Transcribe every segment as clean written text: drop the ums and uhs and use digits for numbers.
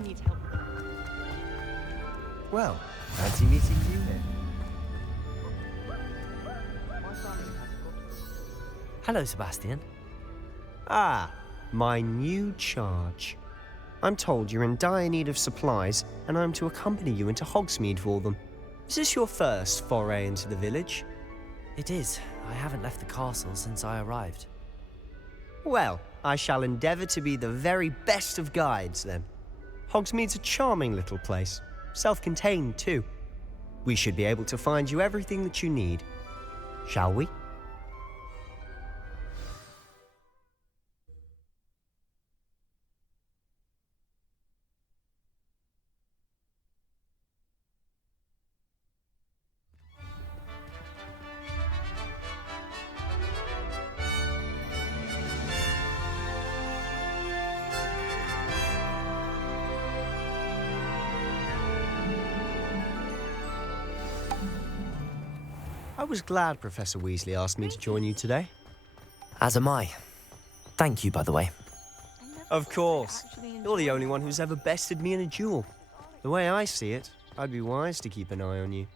will need help. Well, fancy meeting you here. Hello, Sebastian. Ah, my new charge. I'm told you're in dire need of supplies, and I'm to accompany you into Hogsmeade for them. Is this your first foray into the village? It is. I haven't left the castle since I arrived. Well, I shall endeavour to be the very best of guides, then. Hogsmeade's a charming little place, self-contained too. We should be able to find you everything that you need. Shall we? I was glad Professor Weasley asked me to join you today. As am I. Thank you, by the way. Of course. You're the only one who's ever bested me in a duel. The way I see it, I'd be wise to keep an eye on you.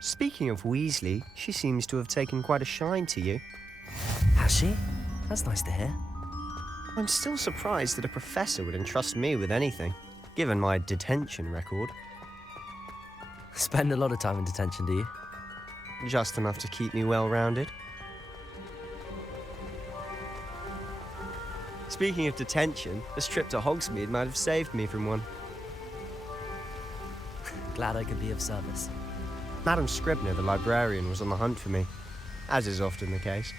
Speaking of Weasley, she seems to have taken quite a shine to you. Has she? That's nice to hear. I'm still surprised that a professor would entrust me with anything, given my detention record. Spend a lot of time in detention, do you? Just enough to keep me well-rounded. Speaking of detention, this trip to Hogsmeade might have saved me from one. Glad I could be of service. Madam Scribner, the librarian, was on the hunt for me, as is often the case.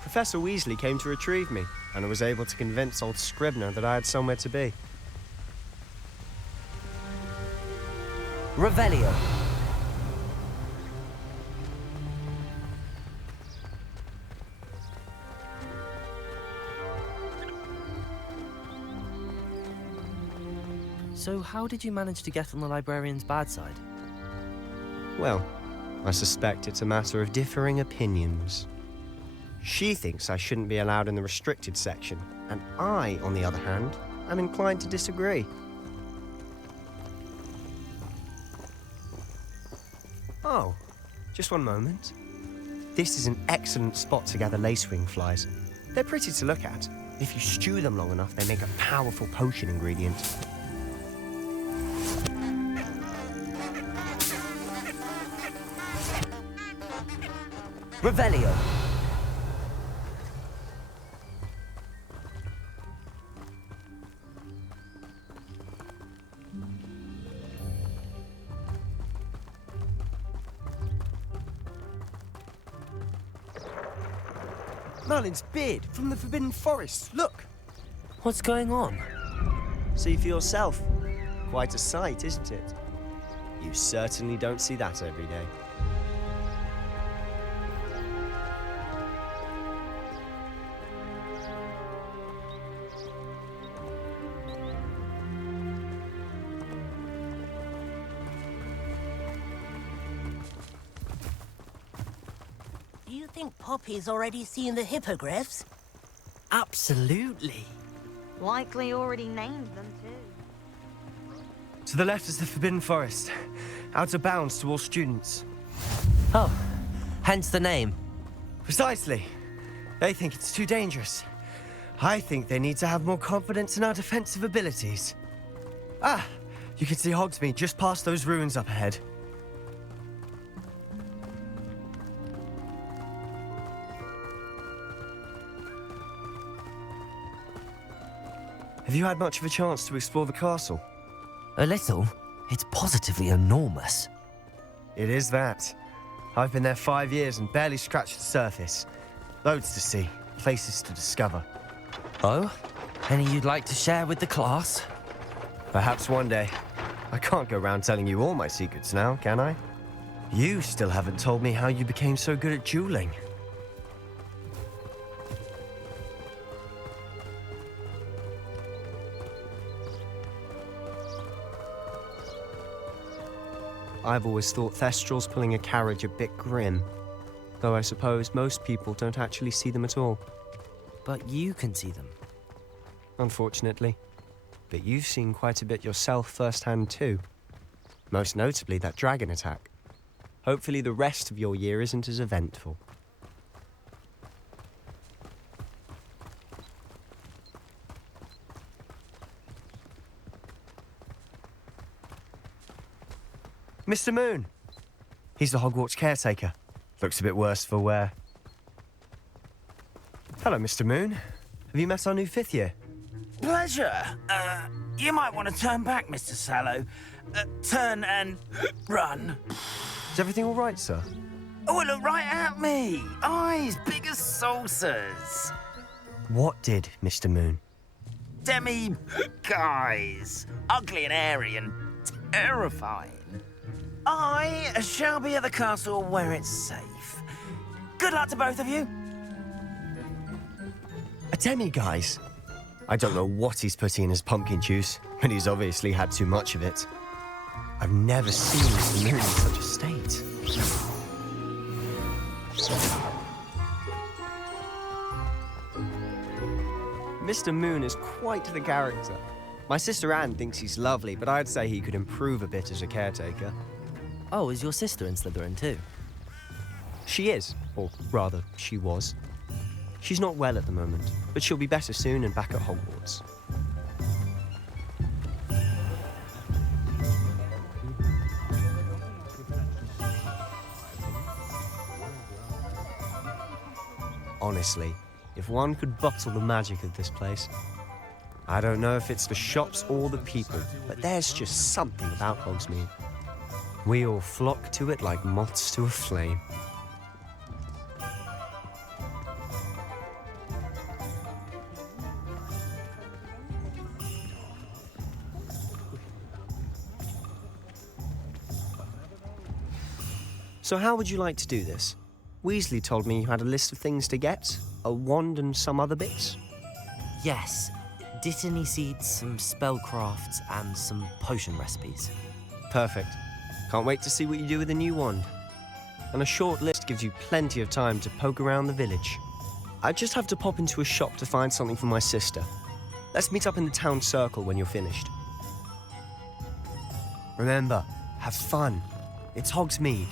Professor Weasley came to retrieve me, and I was able to convince old Scribner that I had somewhere to be. Revelio. So how did you manage to get on the librarian's bad side? Well, I suspect it's a matter of differing opinions. She thinks I shouldn't be allowed in the restricted section, and I, on the other hand, am inclined to disagree. Oh, just one moment. This is an excellent spot to gather lacewing flies. They're pretty to look at. If you stew them long enough, they make a powerful potion ingredient. Revelio. Merlin's beard from the Forbidden Forest, look! What's going on? See for yourself. Quite a sight, isn't it? You certainly don't see that every day. Do you think Poppy's already seen the hippogriffs? Absolutely. Likely already named them too. To the left is the Forbidden Forest, out of bounds to all students. Oh, hence the name. Precisely. They think it's too dangerous. I think they need to have more confidence in our defensive abilities. Ah, you can see Hogsmeade just past those ruins up ahead. Have you had much of a chance to explore the castle? A little. It's positively enormous. It is that. I've been there 5 years and barely scratched the surface. Loads to see, places to discover. Oh? Any you'd like to share with the class? Perhaps one day. I can't go around telling you all my secrets now, can I? You still haven't told me how you became so good at dueling. I've always thought Thestrals pulling a carriage a bit grim, though I suppose most people don't actually see them at all. But you can see them. Unfortunately. But you've seen quite a bit yourself firsthand too. Most notably that dragon attack. Hopefully the rest of your year isn't as eventful. Mr. Moon! He's the Hogwarts caretaker. Looks a bit worse for wear. Hello, Mr. Moon. Have you met our new 5th year? Pleasure. You might want to turn back, Mr. Sallow. Turn and run. Is everything all right, sir? Oh, look right at me. Eyes big as saucers. What did, Mr. Moon? Guys. Ugly and airy and terrifying. I shall be at the castle where it's safe. Good luck to both of you. A demi-guise? I don't know what he's putting in his pumpkin juice, but he's obviously had too much of it. I've never seen Mr. Moon in such a state. Mr. Moon is quite the character. My sister Anne thinks he's lovely, but I'd say he could improve a bit as a caretaker. Oh, is your sister in Slytherin too? She is, or rather, she was. She's not well at the moment, but she'll be better soon and back at Hogwarts. Honestly, if one could bottle the magic of this place. I don't know if it's the shops or the people, but there's just something about Hogsmeade. We all flock to it like moths to a flame. So how would you like to do this? Weasley told me you had a list of things to get, a wand and some other bits. Yes. Dittany seeds, some spellcrafts, and some potion recipes. Perfect. Can't wait to see what you do with the new wand. And a short list gives you plenty of time to poke around the village. I just have to pop into a shop to find something for my sister. Let's meet up in the town circle when you're finished. Remember, have fun. It's Hogsmeade.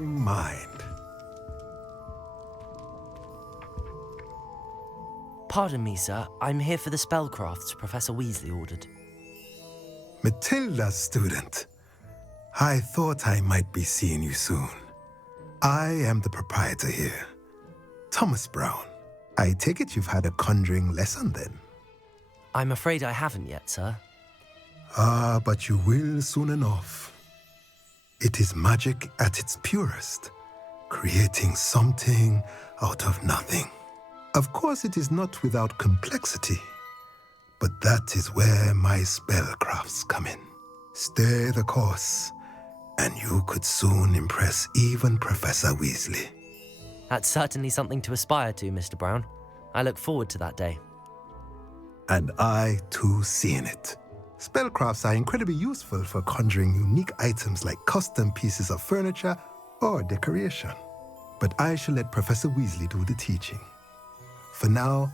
Mind. Pardon me, sir. I'm here for the spellcrafts Professor Weasley ordered. Matilda's student. I thought I might be seeing you soon. I am the proprietor here, Thomas Brown. I take it you've had a conjuring lesson then? I'm afraid I haven't yet, sir. Ah, but you will soon enough. It is magic at its purest, creating something out of nothing. Of course, it is not without complexity, but that is where my spellcrafts come in. Stay the course, and you could soon impress even Professor Weasley. That's certainly something to aspire to, Mr. Brown. I look forward to that day. And I, too, see in it. Spellcrafts are incredibly useful for conjuring unique items like custom pieces of furniture or decoration. But I shall let Professor Weasley do the teaching. For now,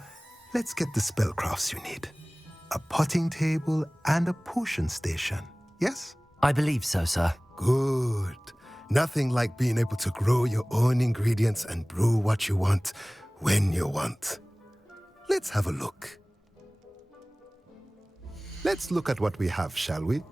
let's get the spellcrafts you need. A potting table and a potion station, yes? I believe so, sir. Good. Nothing like being able to grow your own ingredients and brew what you want when you want. Let's have a look. Let's look at what we have, shall we?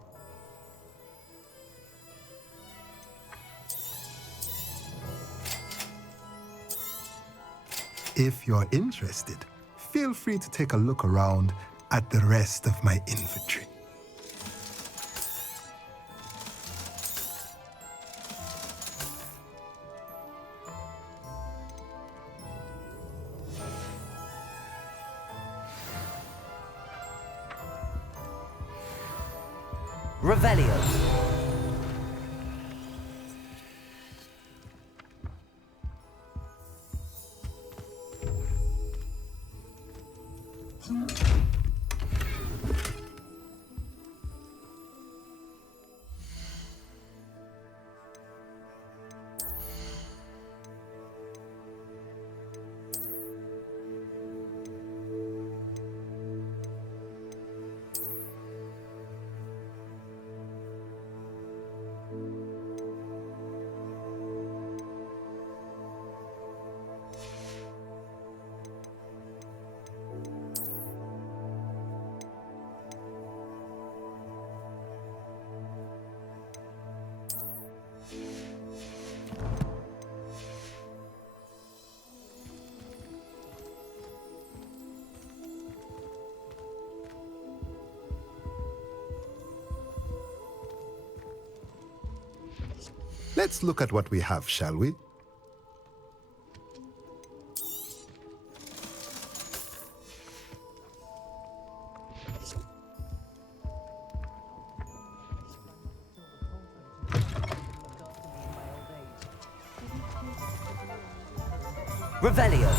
If you're interested, feel free to take a look around at the rest of my inventory. Revelio. Let's look at what we have, shall we? Revelio.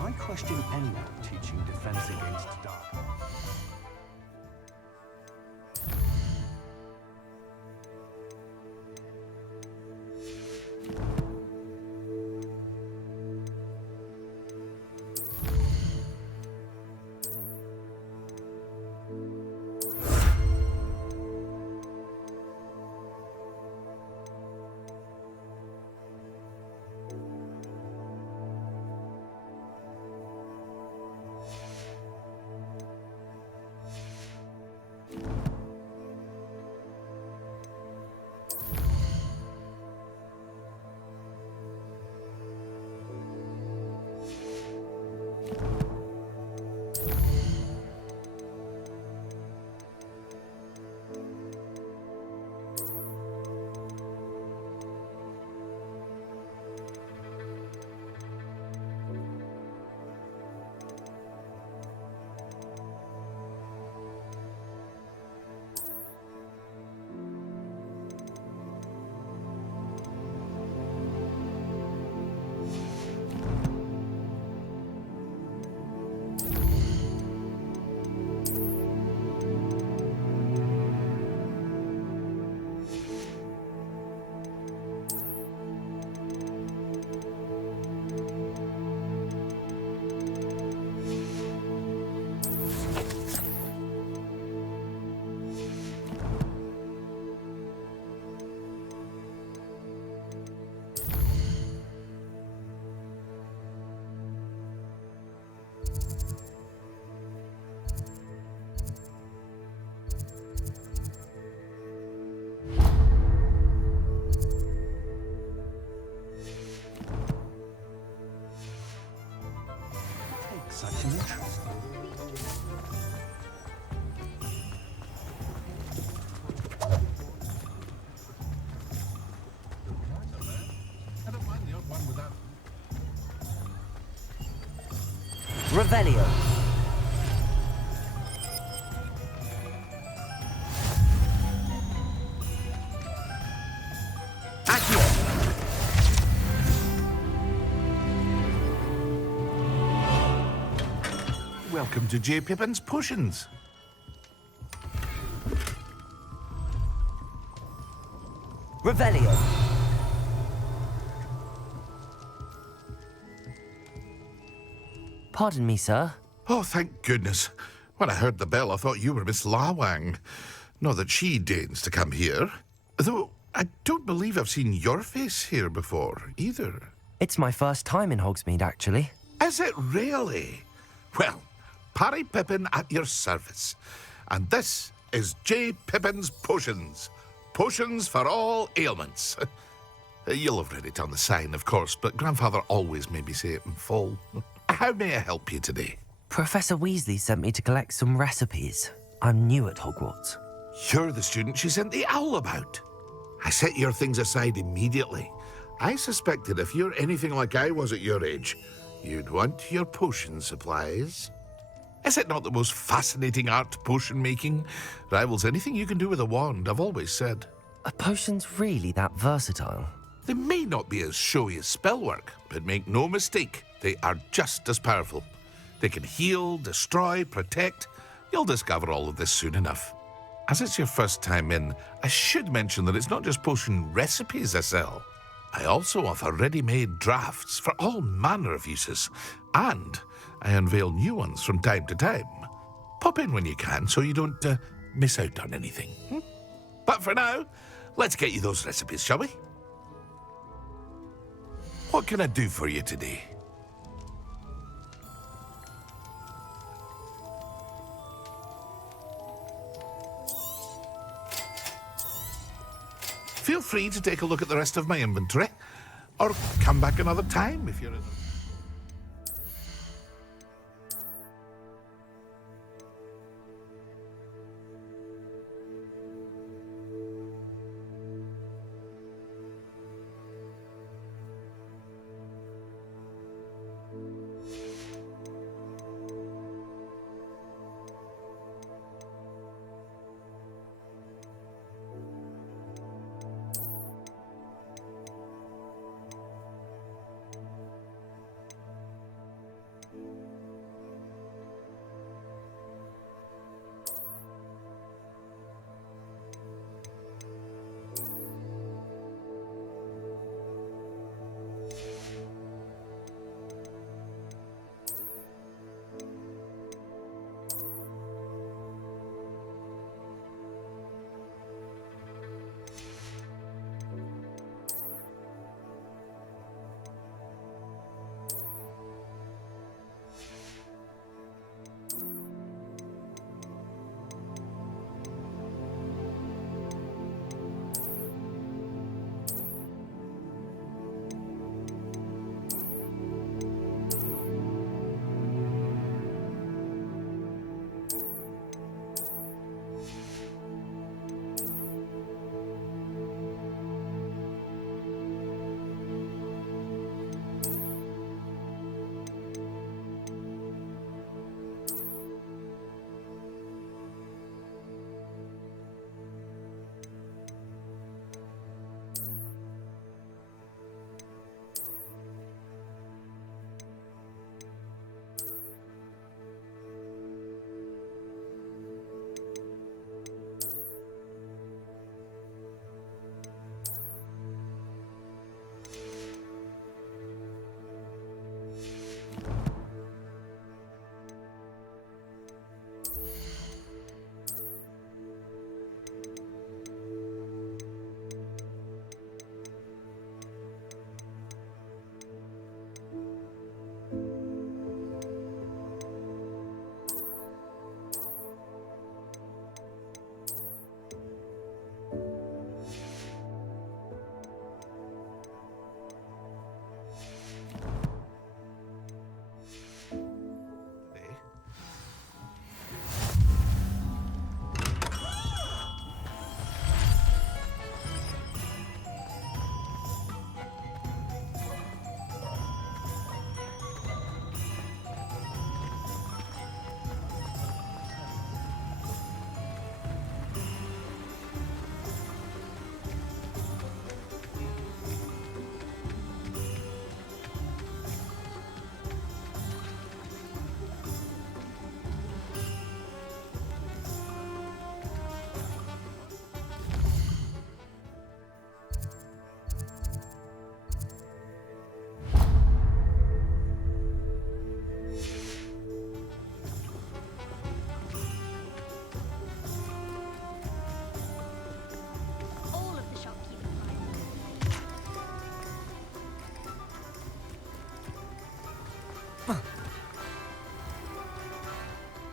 I question anyone teaching defense against dark. such an interest. Revelio. Accio. Welcome to J. Pippin's Potions. Revelio. Pardon me, sir. Oh, thank goodness. When I heard the bell, I thought you were Miss Lawang. Not that she deigns to come here. Though I don't believe I've seen your face here before, either. It's my first time in Hogsmeade, actually. Is it really? Well, Parry Pippin at your service. And this is J. Pippin's Potions. Potions for all ailments. You'll have read it on the sign, of course, but Grandfather always made me say it in full. How may I help you today? Professor Weasley sent me to collect some recipes. I'm new at Hogwarts. You're the student she sent the owl about. I set your things aside immediately. I suspected if you're anything like I was at your age, you'd want your potion supplies. Is it not the most fascinating art, potion making? Rivals anything you can do with a wand, I've always said. Are potions really that versatile? They may not be as showy as spellwork, but make no mistake, they are just as powerful. They can heal, destroy, protect. You'll discover all of this soon enough. As it's your first time in, I should mention that it's not just potion recipes I sell. I also offer ready-made drafts for all manner of uses, and I unveil new ones from time to time. Pop in when you can so you don't miss out on anything. But for now, let's get you those recipes, shall we? What can I do for you today? Feel free to take a look at the rest of my inventory, or come back another time if you're in a...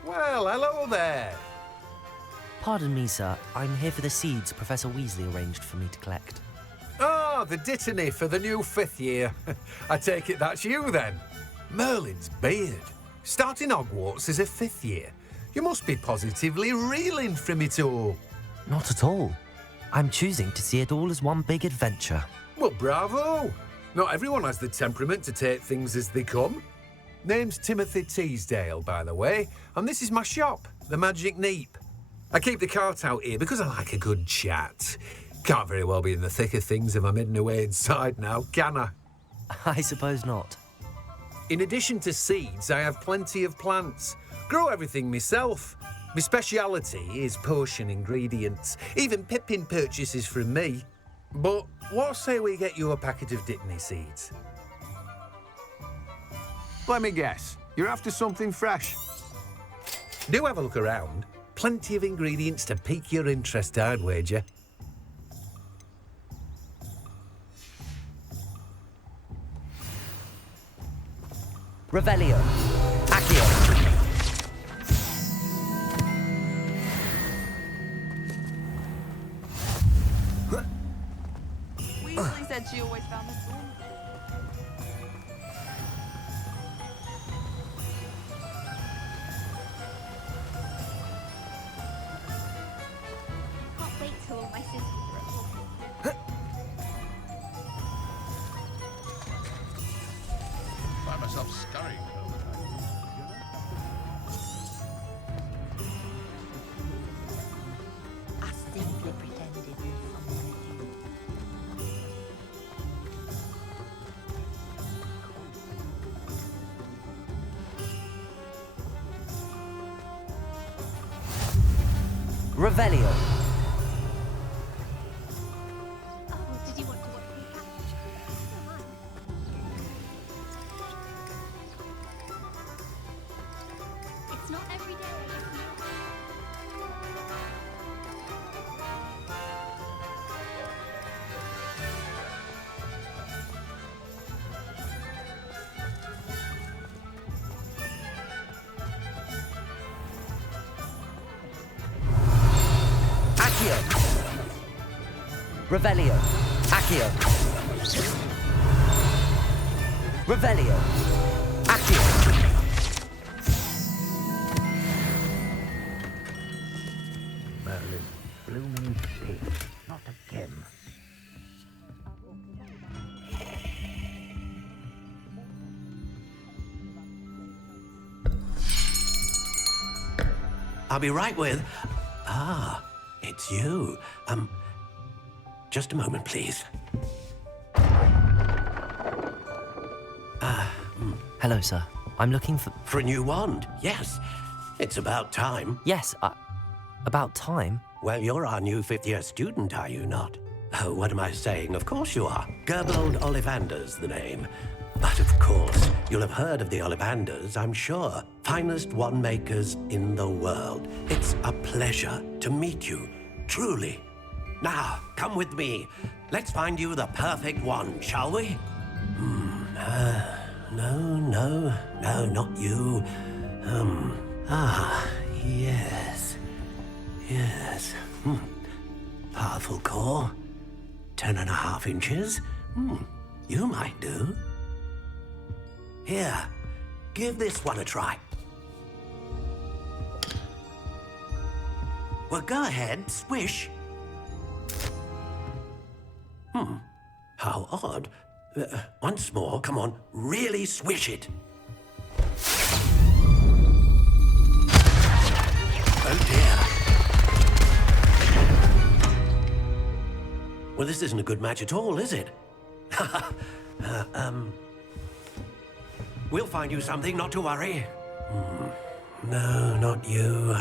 Well, hello there. Pardon me, sir. I'm here for the seeds Professor Weasley arranged for me to collect. Oh, the dittany for the new 5th year. I take it that's you, then. Merlin's beard. Starting Hogwarts as a 5th year. You must be positively reeling from it all. Not at all. I'm choosing to see it all as one big adventure. Well, bravo. Not everyone has the temperament to take things as they come. Name's Timothy Teasdale, by the way, and this is my shop, the Magic Neep. I keep the cart out here because I like a good chat. Can't very well be in the thick of things if I'm hidden away inside now, can I? I suppose not. In addition to seeds, I have plenty of plants. Grow everything myself. My speciality is potion ingredients. Even Pippin purchases from me. But what say we get you a packet of dittany seeds? Let me guess. You're after something fresh. Do have a look around. Plenty of ingredients to pique your interest, I'd wager. Revelio. Accio. Weasley said she always found this one. Can't wait till all my sisters are at home. Find myself scurrying over. I simply pretended. Revelio. Oh, did you want to watch me catch? It's not every day I get to know. Accio. Revelio. Accio. Revelio. Accio. Merlin, blooming sea. Not again. I'll be right with... Ah, it's you. Just a moment, please. Hello, sir. I'm looking for... For a new wand, yes. It's about time. Yes, about time? Well, you're our new 5th-year student, are you not? Oh, what am I saying? Of course you are. Gerbold Ollivander's the name. But of course, you'll have heard of the Ollivanders, I'm sure. Finest wand makers in the world. It's a pleasure to meet you, truly. Now, come with me. Let's find you the perfect wand, shall we? No, not you. Yes. Powerful core. 10.5 inches. You might do. Here, give this one a try. Well, go ahead, swish. How odd. Once more, come on, really swish it. Oh dear. Well, this isn't a good match at all, is it? We'll find you something, not to worry. No, not you.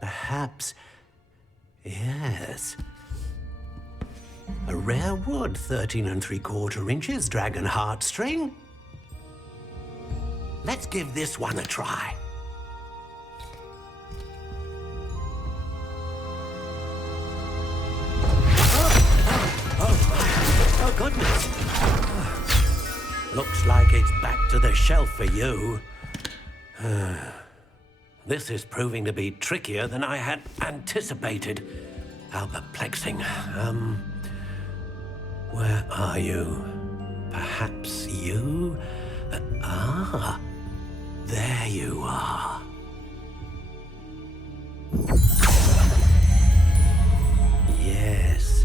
Perhaps. Yes. A rare wood, 13 3/4 inches, dragon heartstring. Let's give this one a try. Oh, goodness. Looks like it's back to the shelf for you. This is proving to be trickier than I had anticipated. How perplexing. Where are you? Perhaps you? There you are. Yes,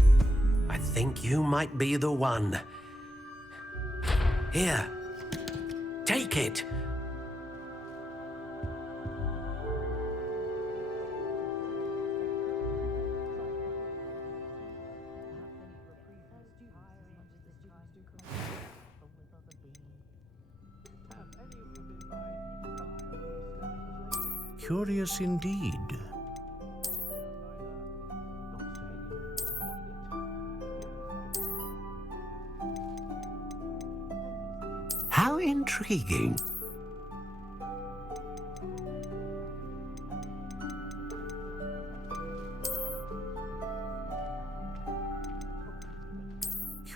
I think you might be the one. Here, take it. Curious indeed. How intriguing.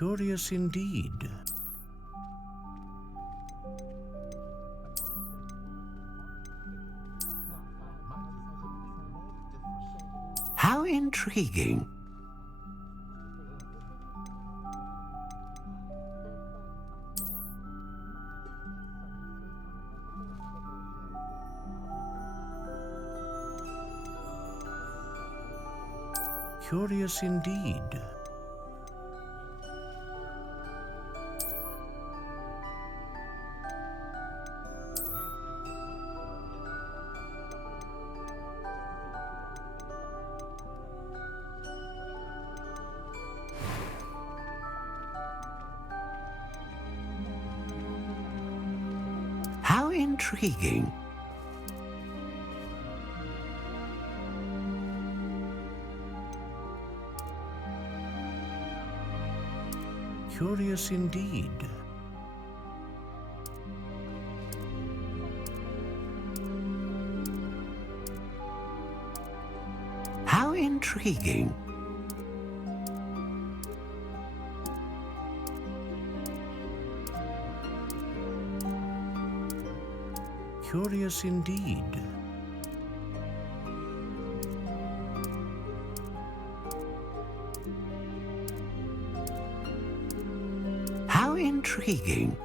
Curious indeed. How intriguing. Curious indeed. How intriguing. Curious indeed. How intriguing. Curious indeed. How intriguing.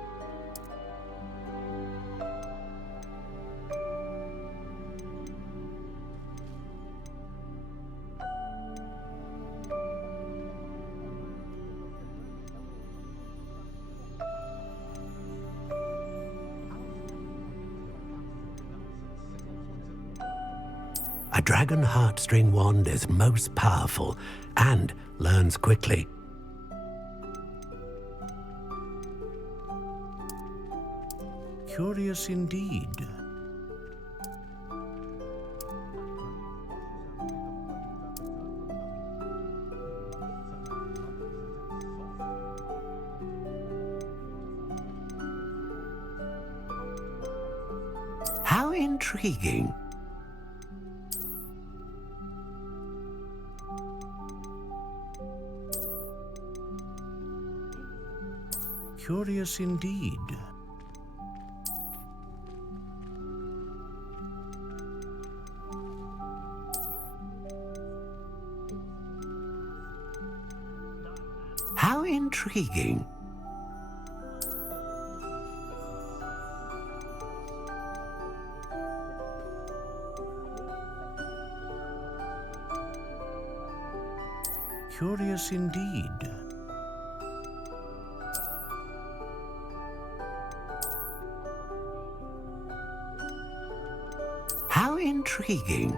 A dragon heartstring wand is most powerful and learns quickly. Curious indeed. How intriguing. Curious indeed. How intriguing. Curious indeed. How intriguing.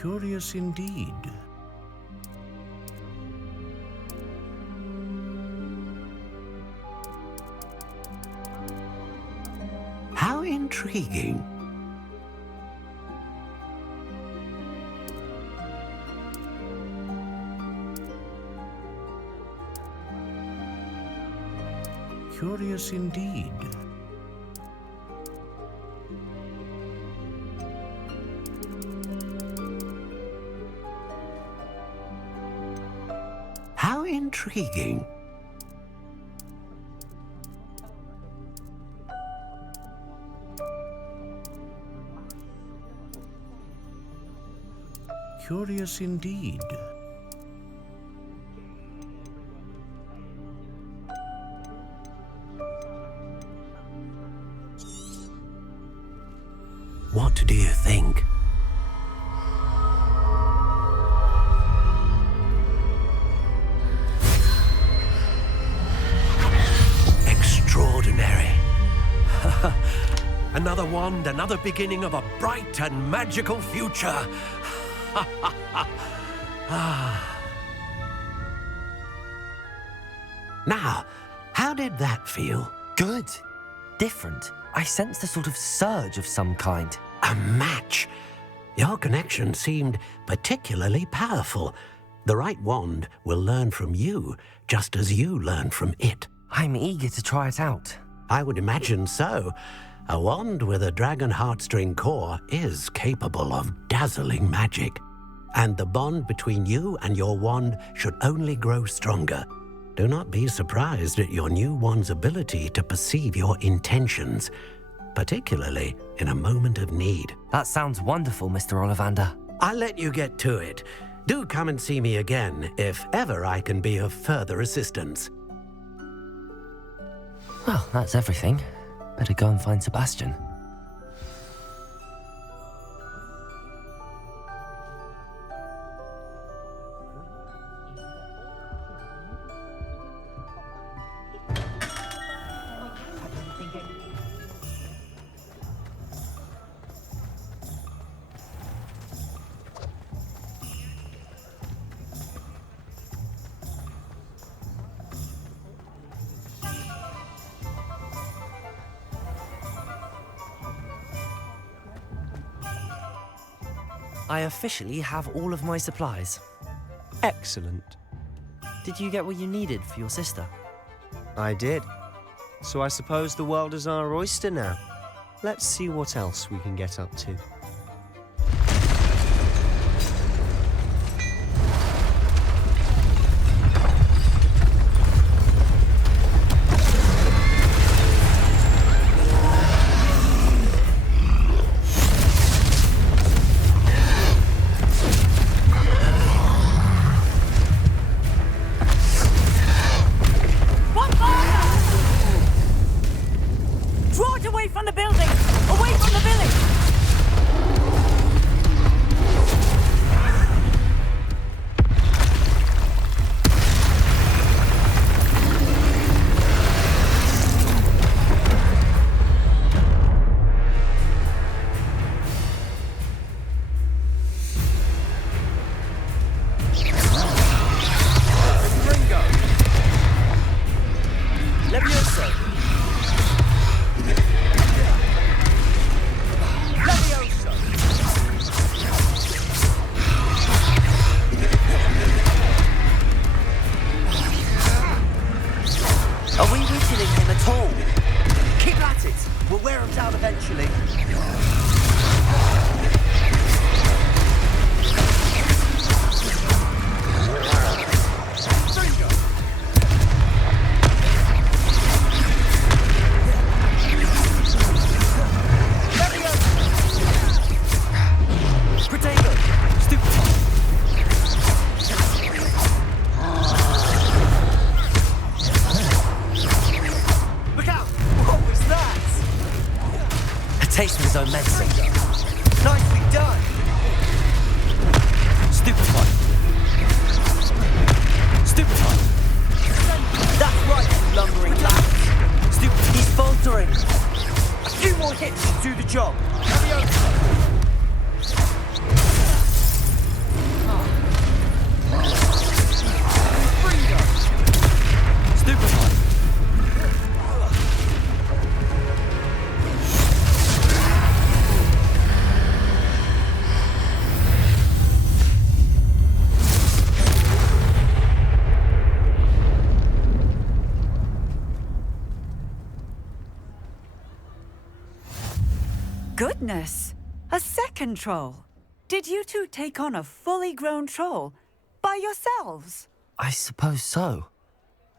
Curious indeed. How intriguing. Curious indeed. How intriguing. Curious indeed. What do you think? Extraordinary. Another wand, another beginning of a bright and magical future. Now, how did that feel? Good. Different. I sensed a sort of surge of some kind. A match. Your connection seemed particularly powerful. The right wand will learn from you, just as you learn from it. I'm eager to try it out. I would imagine so. A wand with a dragon heartstring core is capable of dazzling magic. And the bond between you and your wand should only grow stronger. Do not be surprised at your new wand's ability to perceive your intentions, particularly in a moment of need. That sounds wonderful, Mr. Ollivander. I'll let you get to it. Do come and see me again if ever I can be of further assistance. Well, that's everything. Better go and find Sebastian. I officially have all of my supplies. Excellent. Did you get what you needed for your sister? I did. So I suppose the world is our oyster now. Let's see what else we can get up to. Taste of his own medicine. Nicely done! Stupefied. Stupefied. That's right, you lumbering lads. He's faltering. A few more hits to do the job. Stupefied. Goodness! A second troll! Did you two take on a fully grown troll by yourselves? I suppose so.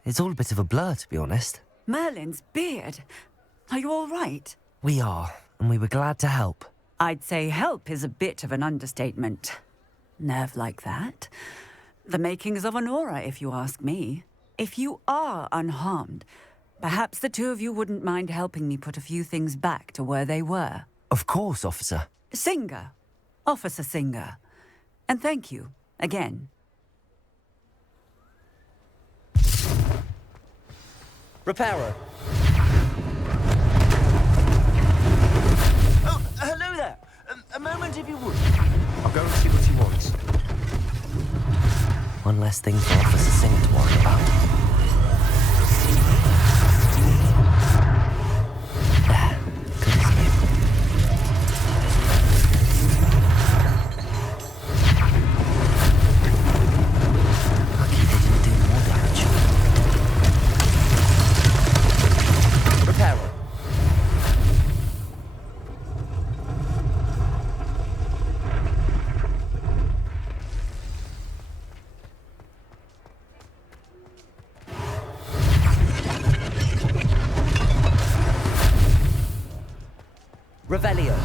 It's all a bit of a blur, to be honest. Merlin's beard. Are you all right? We are, and we were glad to help. I'd say help is a bit of an understatement. Nerve like that. The makings of an aura, if you ask me. If you are unharmed, perhaps the two of you wouldn't mind helping me put a few things back to where they were. Of course, officer. Singer. Officer Singer. And thank you, again. Reparo. Oh, hello there. A moment, if you would. I'll go and see what he wants. One less thing for Officer Singer to worry about. There. Good as new. Lucky they didn't do more damage. Reparo. Revelio.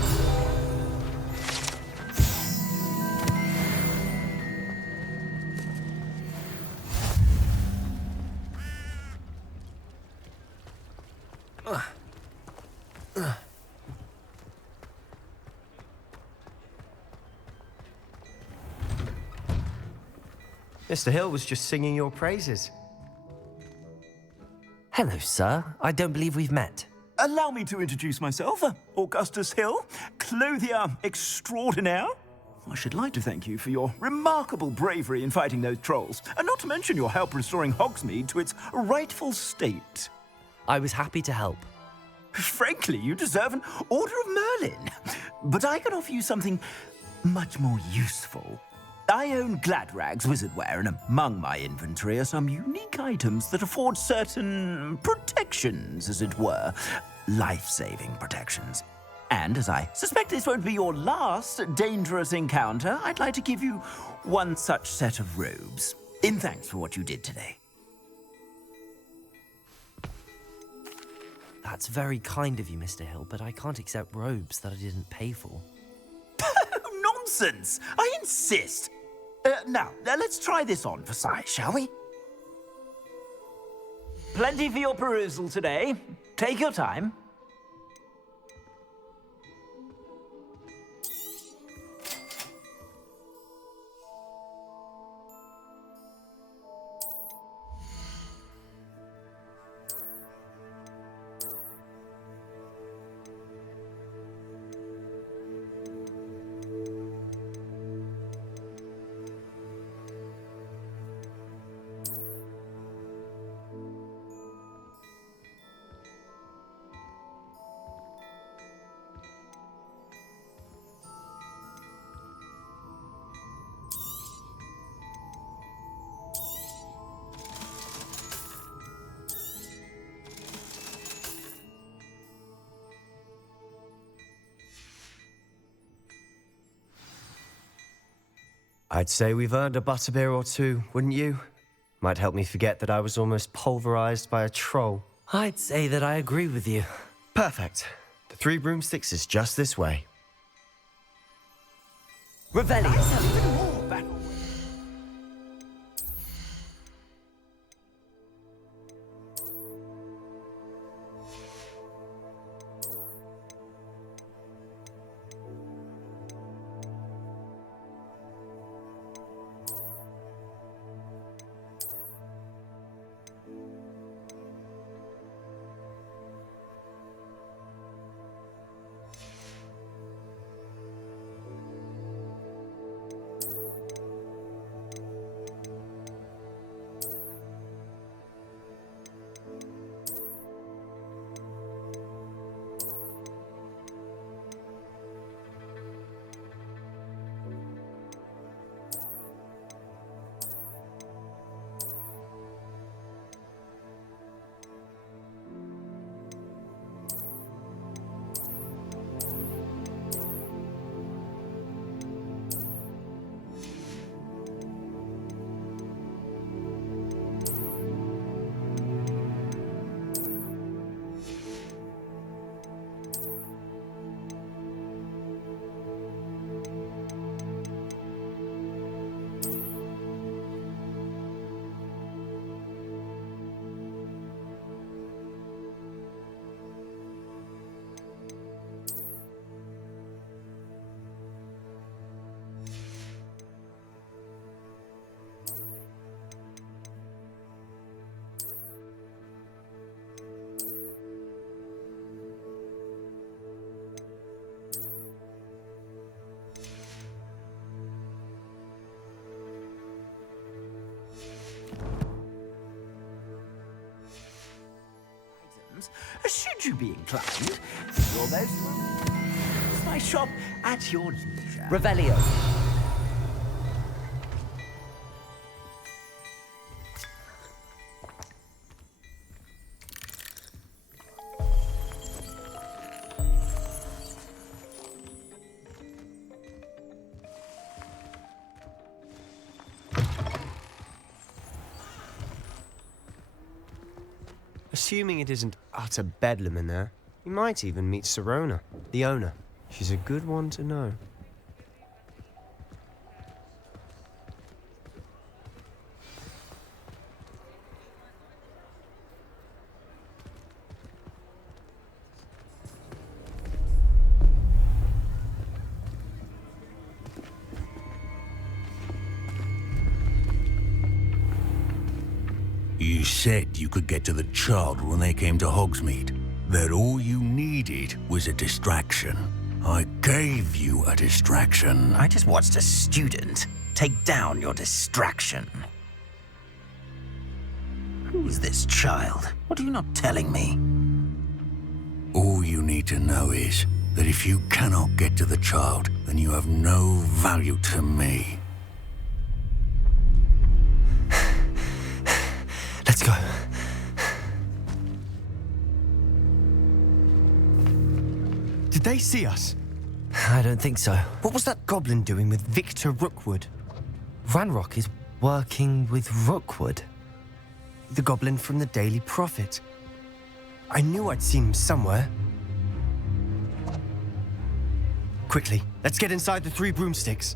Mr. Hill was just singing your praises. Hello, sir. I don't believe we've met. Allow me to introduce myself, Augustus Hill, clothier extraordinaire. I should like to thank you for your remarkable bravery in fighting those trolls, and not to mention your help restoring Hogsmeade to its rightful state. I was happy to help. Frankly, you deserve an Order of Merlin. But I can offer you something much more useful. I own Gladrag's wizardware, and among my inventory are some unique items that afford certain protections, as it were. Life-saving protections. And as I suspect this won't be your last dangerous encounter, I'd like to give you one such set of robes, in thanks for what you did today. That's very kind of you, Mr. Hill, but I can't accept robes that I didn't pay for. Nonsense! I insist! Now, let's try this on for size, shall we? Plenty for your perusal today. Take your time. I'd say we've earned a butterbeer or two, wouldn't you? Might help me forget that I was almost pulverized by a troll. I'd say that I agree with you. Perfect. The 3 broomsticks is just this way. Revelio. items, should you be inclined. You're most welcome. It's my shop at your leisure. Revelio. Assuming it isn't utter bedlam in there, you might even meet Sirona, the owner. She's a good one to know. You said you could get to the child when they came to Hogsmeade. That all you needed was a distraction. I gave you a distraction. I just watched a student take down your distraction. Who's this child? What are you not telling me? All you need to know is that if you cannot get to the child, then you have no value to me. Let's go. Did they see us? I don't think so. What was that goblin doing with Victor Rookwood? Ranrock is working with Rookwood. The goblin from the Daily Prophet. I knew I'd seen him somewhere. Quickly, let's get inside the 3 broomsticks.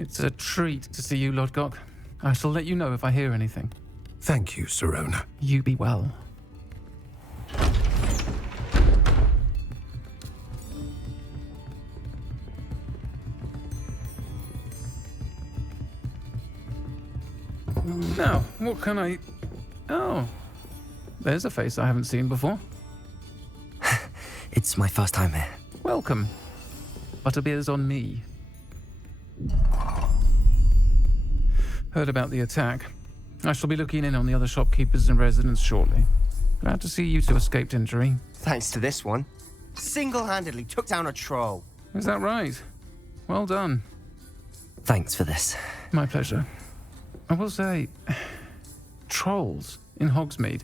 It's a treat to see you, Lodgok. I shall let you know if I hear anything. Thank you, Sirona. You be well. Now, what can I... Oh, there's a face I haven't seen before. It's my first time here. Welcome. Butterbeer's on me. Heard about the attack. I shall be looking in on the other shopkeepers and residents shortly. Glad to see you two escaped injury. Thanks to this one. Single-handedly took down a troll. Is that right? Well done. Thanks for this. My pleasure. I will say, trolls in Hogsmeade.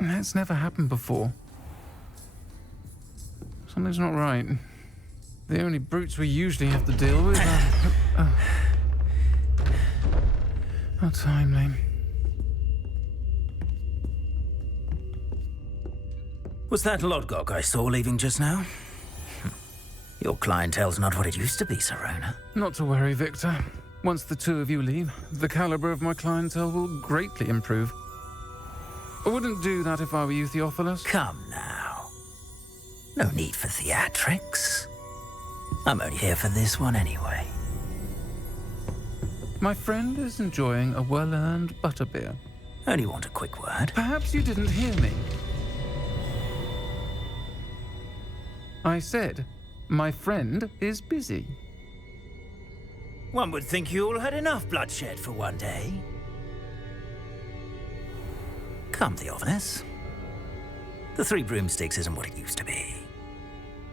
That's never happened before. Something's not right. The only brutes we usually have to deal with are... How timely. Was that Lodgok I saw leaving just now? Your clientele's not what it used to be, Sirona. Not to worry, Victor. Once the 2 of you leave, the caliber of my clientele will greatly improve. I wouldn't do that if I were you, Theophilus. Come now. No need for theatrics. I'm only here for this one anyway. My friend is enjoying a well-earned butterbeer. Only want a quick word. Perhaps you didn't hear me. I said, my friend is busy. One would think you all had enough bloodshed for one day. Come, Theophilus. The 3 broomsticks isn't what it used to be.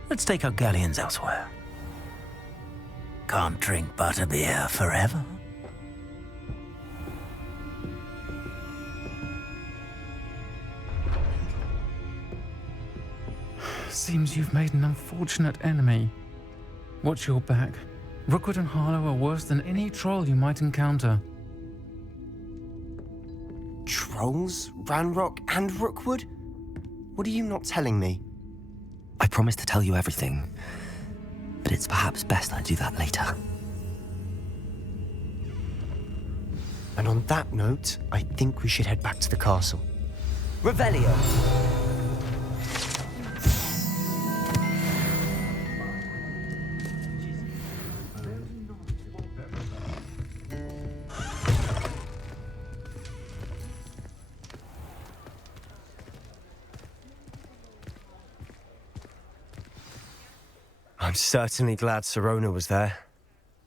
Let's take our galleons elsewhere. Can't drink butterbeer forever. Seems you've made an unfortunate enemy. Watch your back. Rookwood and Harlow are worse than any troll you might encounter. Trolls? Ranrock and Rookwood? What are you not telling me? I promised to tell you everything, but it's perhaps best I do that later. And on that note, I think we should head back to the castle. Revelio! I'm certainly glad Sirona was there.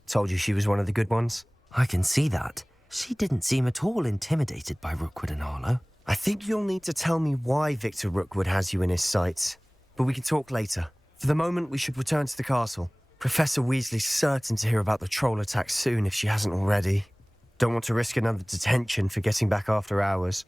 Told you she was one of the good ones. I can see that. She didn't seem at all intimidated by Rookwood and Harlow. I think you'll need to tell me why Victor Rookwood has you in his sights. But we can talk later. For the moment, we should return to the castle. Professor Weasley's certain to hear about the troll attack soon if she hasn't already. Don't want to risk another detention for getting back after hours.